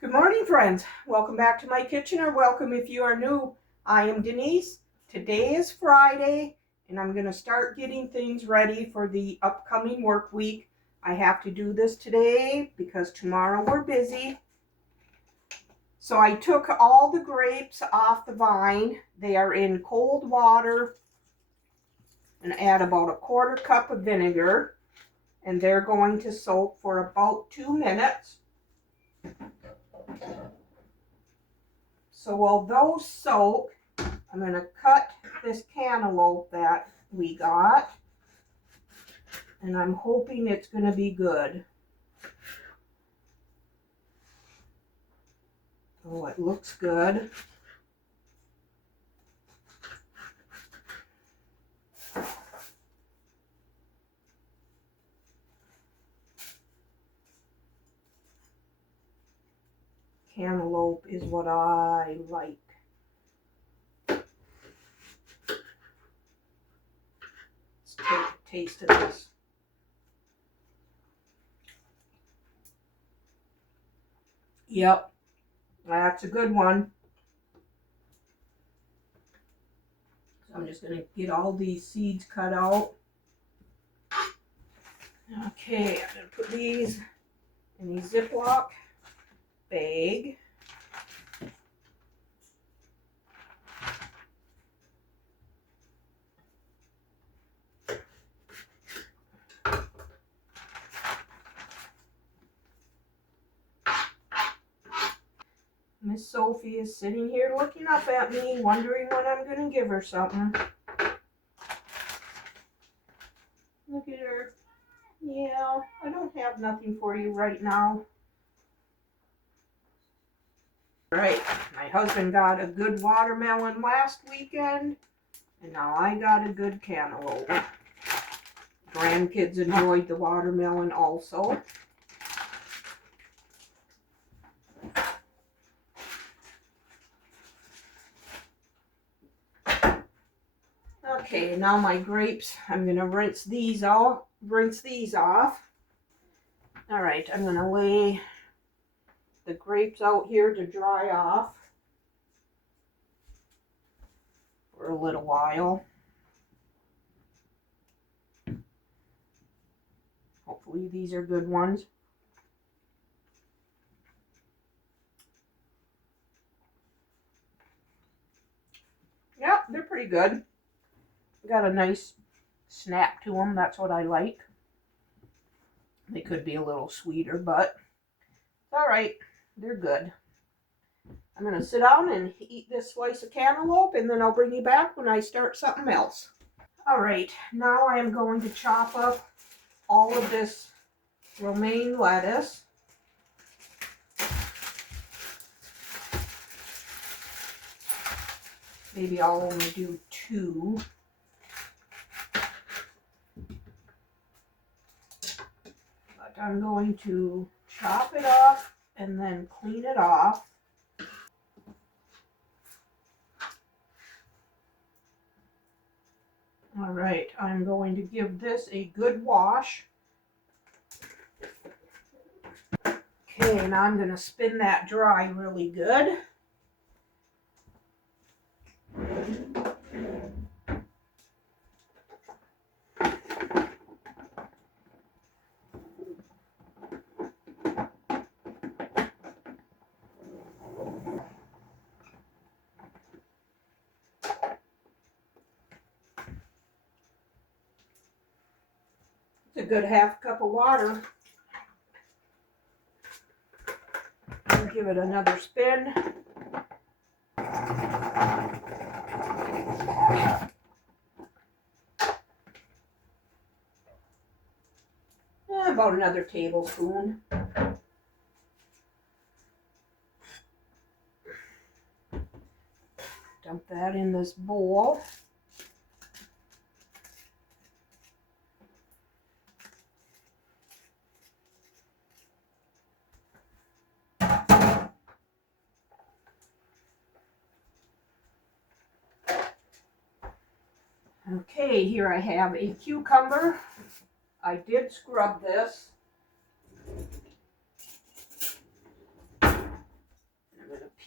Good morning, friends. Welcome back to my kitchen, or welcome if you are new. I am Denise. Today is Friday, and I'm going to start getting things ready for the upcoming work week. I have to do this today because tomorrow we're busy. So I took all the grapes off the vine. They are in cold water, and add about a quarter cup of vinegar, and they're going to soak for about 2 minutes. So while those soak, I'm going to cut this cantaloupe that we got, and I'm hoping it's going to be good. Oh, it looks good. Cantaloupe is what I like. Let's take a taste of this. Yep, that's a good one. So I'm just going to get all these seeds cut out. Okay, I'm going to put these in the Ziploc bag. Miss Sophie is sitting here looking up at me, wondering when I'm going to give her something. Look at her. Yeah, I don't have nothing for you right now. Alright, my husband got a good watermelon last weekend, and now I got a good cantaloupe. Grandkids enjoyed the watermelon also. Okay, now my grapes, I'm going to rinse these off. Alright, I'm going to lay the grapes out here to dry off for a little while. Hopefully these are good ones. Yep, they're pretty good. Got a nice snap to them. That's what I like. They could be a little sweeter, but it's all right. They're good. I'm going to sit down and eat this slice of cantaloupe, and then I'll bring you back when I start something else. All right, now I am going to chop up all of this romaine lettuce. Maybe I'll only do 2. But I'm going to chop it up and then clean it off. All right, I'm going to give this a good wash. Okay, now I'm going to spin that dry really good. It's a good half cup of water. I'll give it another spin. About another tablespoon. Dump that in this bowl. Okay, here I have a cucumber. I did scrub this.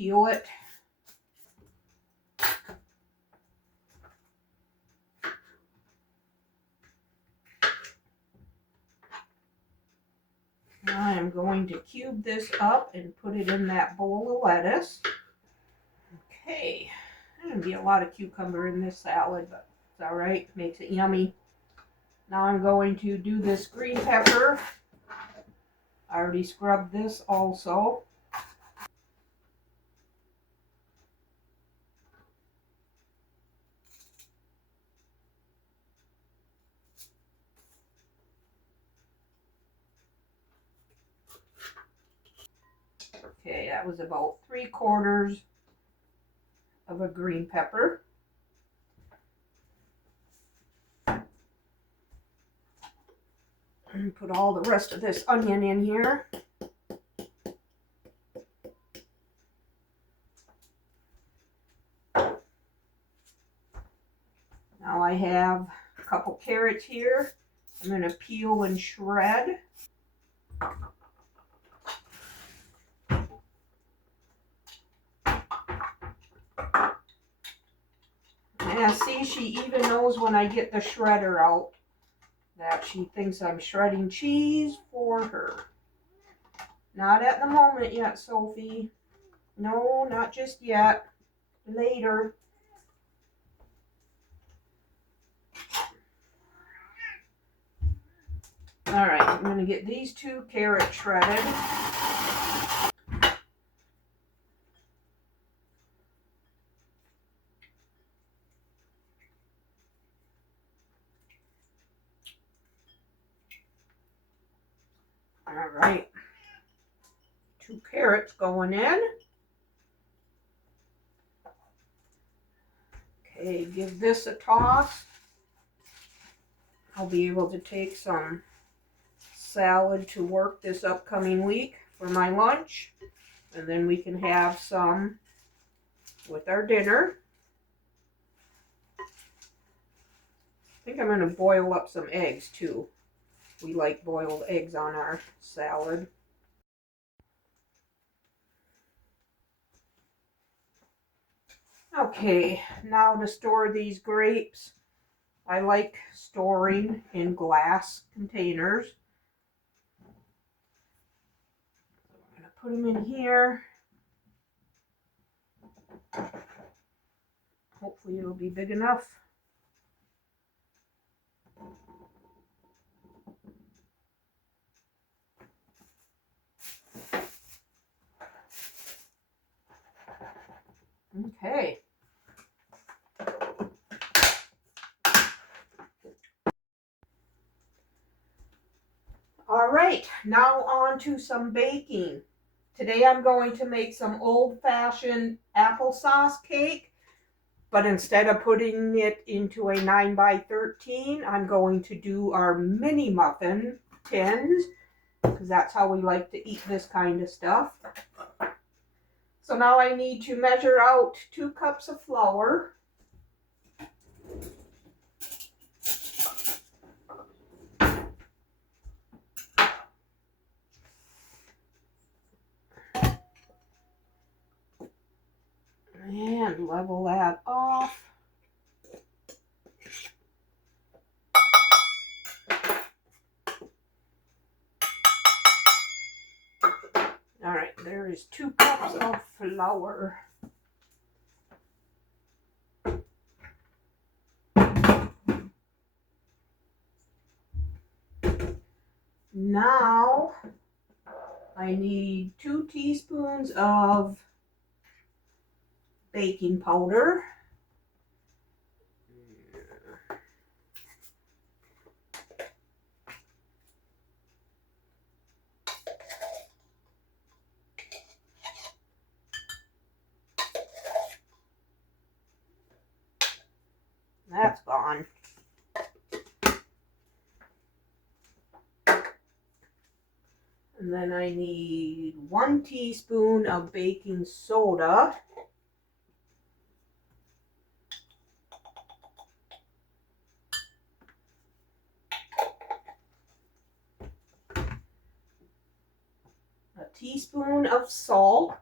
peel it. I am going to cube this up and put it in that bowl of lettuce. Okay, there's going to be a lot of cucumber in this salad, but it's all right. Makes it yummy. Now I'm going to do this green pepper. I already scrubbed this also. Okay, that was about 3/4 of a green pepper. And put all the rest of this onion in here. Now I have a couple carrots here. I'm going to peel and shred. Yeah, see, she even knows when I get the shredder out that she thinks I'm shredding cheese for her. Not at the moment yet, Sophie. No, not just yet. Later. All right, I'm going to get these 2 carrots shredded. All right, 2 carrots going in. Okay, give this a toss. I'll be able to take some salad to work this upcoming week for my lunch. And then we can have some with our dinner. I think I'm going to boil up some eggs too. We like boiled eggs on our salad. Okay, now to store these grapes. I like storing in glass containers. I'm going to put them in here. Hopefully it'll be big enough. Okay. All right, now on to some baking. Today I'm going to make some old-fashioned applesauce cake, but instead of putting it into a 9x13, I'm going to do our mini muffin tins, because that's how we like to eat this kind of stuff. So now I need to measure out 2 cups of flour. And level that off. All right, there is 2 cups of flour. Now I need 2 teaspoons of baking powder. That's gone. And then I need 1 teaspoon of baking soda. A teaspoon of salt.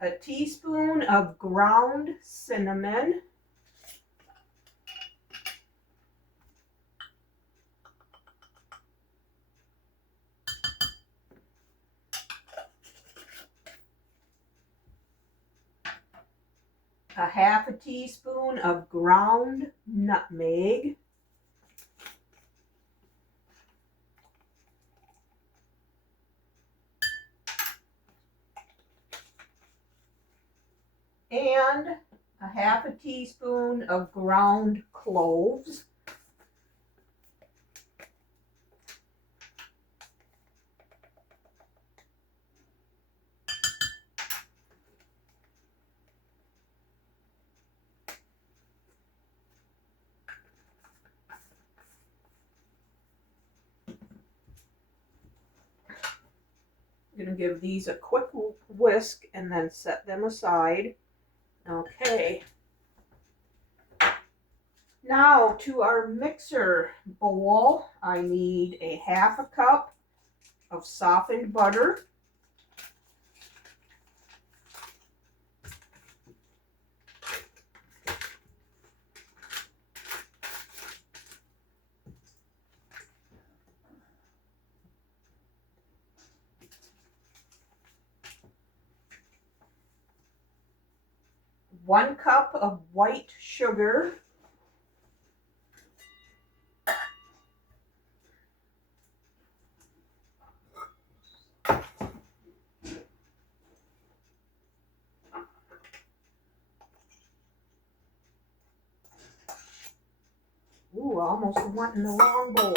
a teaspoon of ground cinnamon, a half a teaspoon of ground nutmeg, and a half a teaspoon of ground cloves. I'm going to give these a quick whisk and then set them aside. Okay. Now to our mixer bowl, I need a half a cup of softened butter. One cup of white sugar. Ooh, I almost went in the wrong bowl.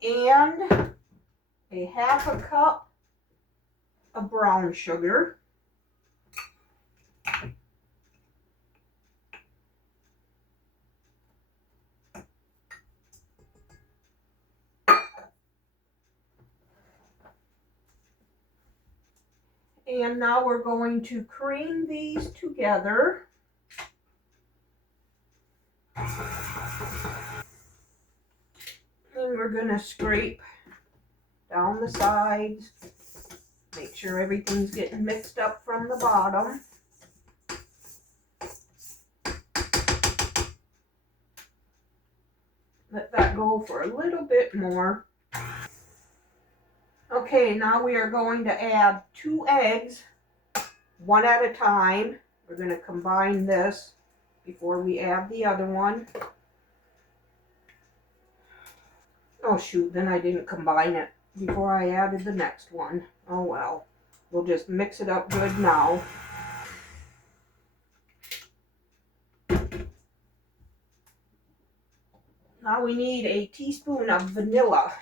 And a half a cup of brown sugar. And now we're going to cream these together. And we're going to scrape down the sides. Make sure everything's getting mixed up from the bottom. Let that go for a little bit more. Okay, now we are going to add 2 eggs, one at a time. We're going to combine this before we add the other one. Oh shoot, then I didn't combine it before I added the next one. Oh well, we'll just mix it up good now. Now we need a teaspoon of vanilla.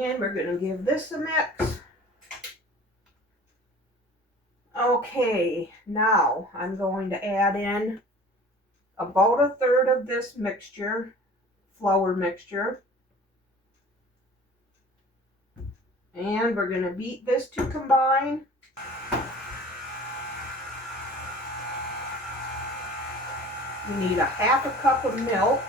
And we're going to give this a mix. Okay, now I'm going to add in about 1/3 of this mixture, flour mixture. And we're going to beat this to combine. We need a half a cup of milk.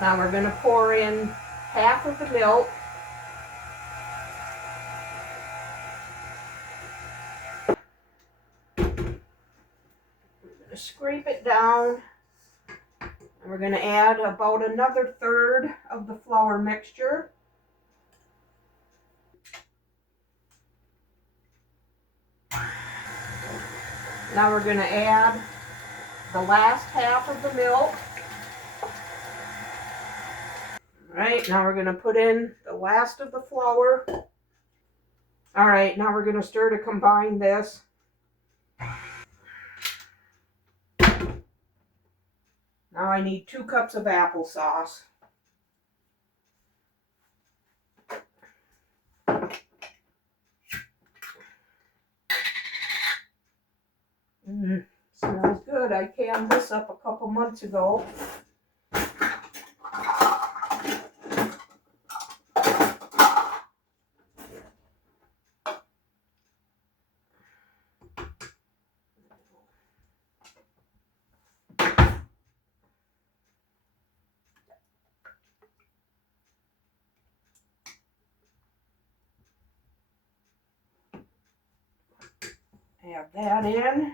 Now we're going to pour in half of the milk. We're going to scrape it down. And we're going to add about another 1/3 of the flour mixture. Now we're going to add the last half of the milk. Alright, now we're going to put in the last of the flour. Alright, now we're going to stir to combine this. Now I need 2 cups of applesauce. Smells good. I canned this up a couple months ago. Add that in.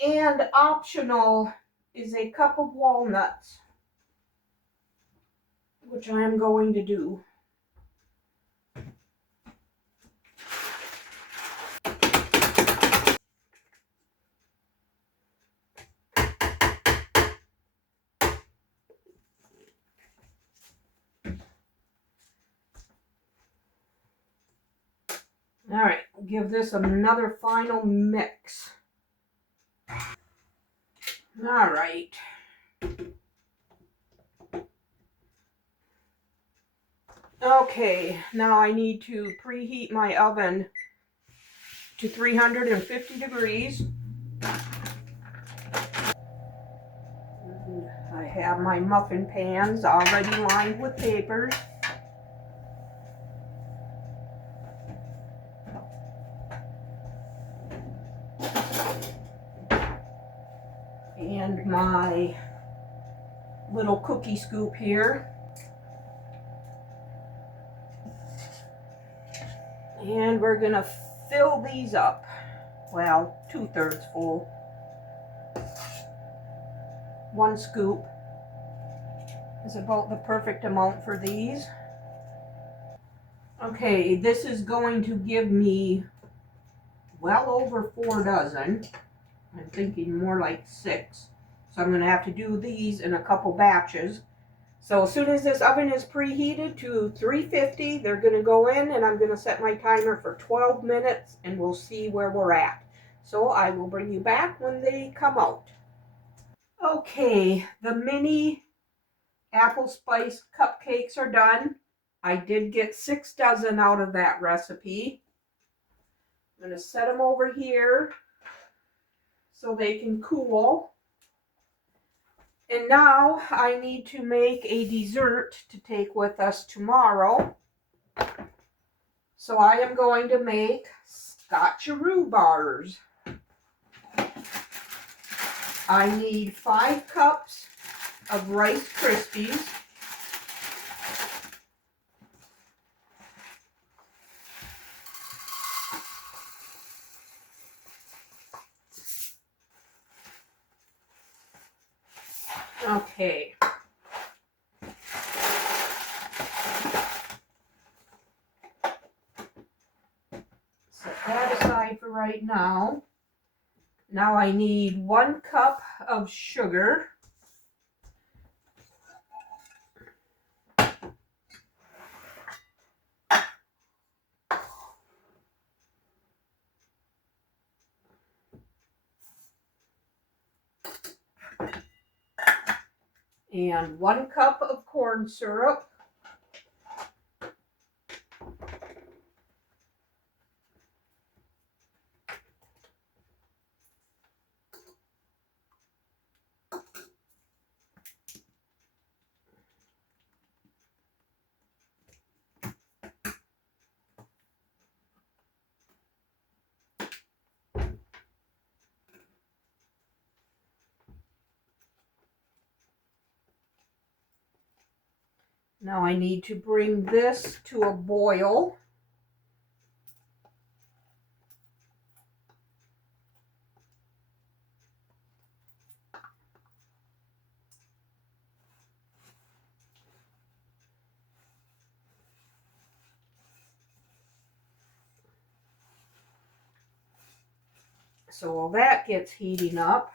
And optional is a cup of walnuts, which I am going to do. All right, give this another final mix. All right. Okay, now I need to preheat my oven to 350 degrees. I have my muffin pans already lined with papers. And my little cookie scoop here. And we're gonna fill these up. Well, 2/3 full. 1 scoop is about the perfect amount for these. Okay, this is going to give me well over 4 dozen. I'm thinking more like 6. So I'm going to have to do these in a couple batches. So as soon as this oven is preheated to 350, they're going to go in, and I'm going to set my timer for 12 minutes and we'll see where we're at. So I will bring you back when they come out. Okay, the mini apple spice cupcakes are done. I did get 6 dozen out of that recipe. I'm going to set them over here so they can cool. And now I need to make a dessert to take with us tomorrow. So I am going to make Scotcheroo bars. I need 5 cups of Rice Krispies. Okay. Set that aside for right now. Now I need 1 cup of sugar. And 1 cup of corn syrup. Now I need to bring this to a boil. So while that gets heating up,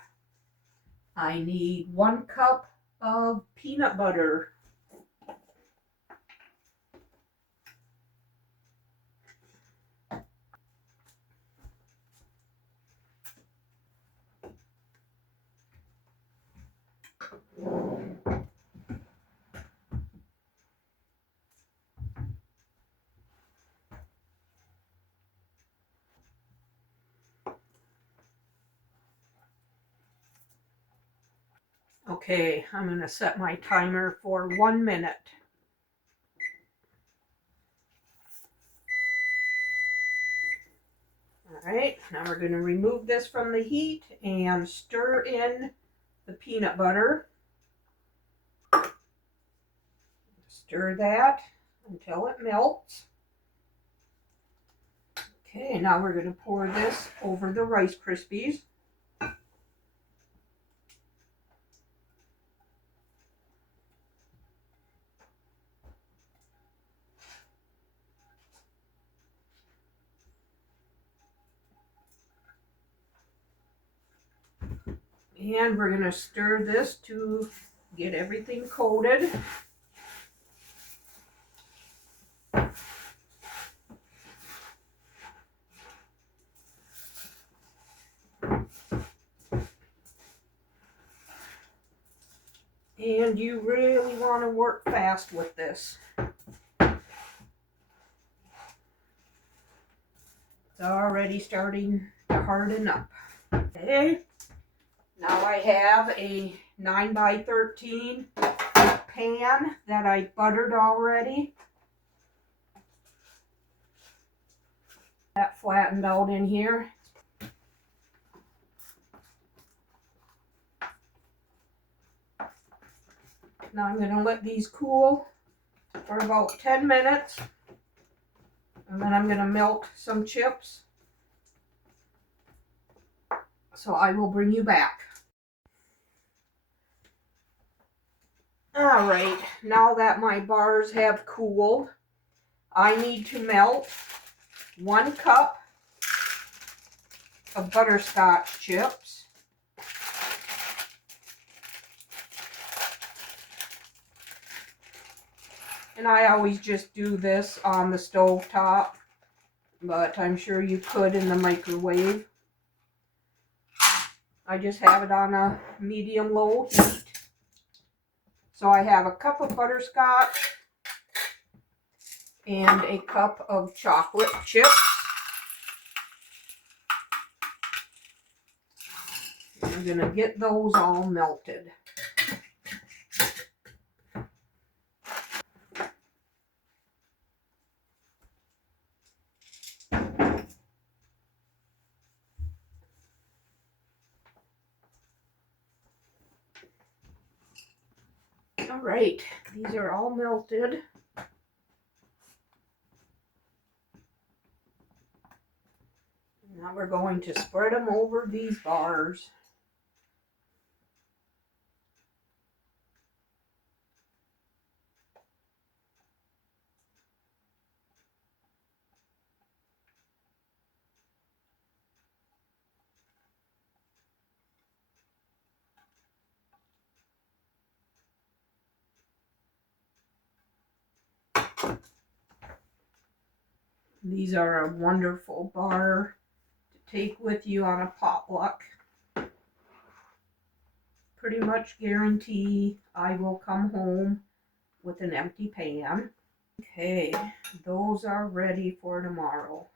I need 1 cup of peanut butter. Okay, I'm going to set my timer for 1 minute. Alright, now we're going to remove this from the heat and stir in the peanut butter. Stir that until it melts. Okay, now we're going to pour this over the Rice Krispies. And we're going to stir this to get everything coated. And you really want to work fast with this. It's already starting to harden up. Okay, now I have a 9x13 pan that I buttered already. That flattened out in here. Now I'm going to let these cool for about 10 minutes. And then I'm going to melt some chips. So I will bring you back. All right, now that my bars have cooled, I need to melt 1 cup of butterscotch chips. And I always just do this on the stove top, but I'm sure you could in the microwave. I just have it on a medium-low heat. So I have a cup of butterscotch and a cup of chocolate chips. I'm going to get those all melted. All right, these are all melted. Now we're going to spread them over these bars. These are a wonderful bar to take with you on a potluck. Pretty much guarantee I will come home with an empty pan. Okay, those are ready for tomorrow.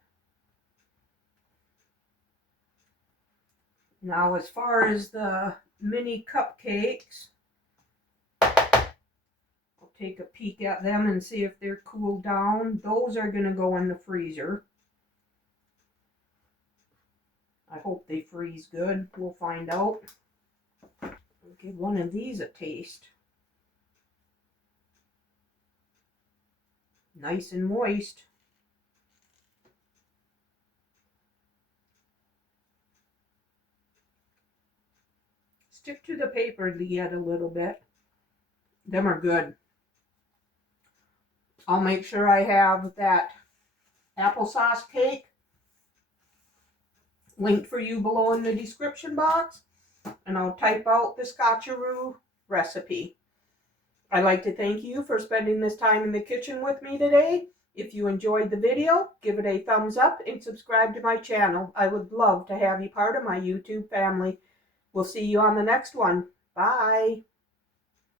Now as far as the mini cupcakes, I'll take a peek at them and see if they're cooled down. Those are going to go in the freezer. I hope they freeze good. We'll find out. I'll give one of these a taste. Nice and moist. Stick to the paper yet a little bit. Them are good. I'll make sure I have that applesauce cake linked for you below in the description box, and I'll type out the Scotcheroo recipe. I'd like to thank you for spending this time in the kitchen with me today. If you enjoyed the video, give it a thumbs up and subscribe to my channel. I would love to have you part of my YouTube family. We'll see you on the next one. Bye.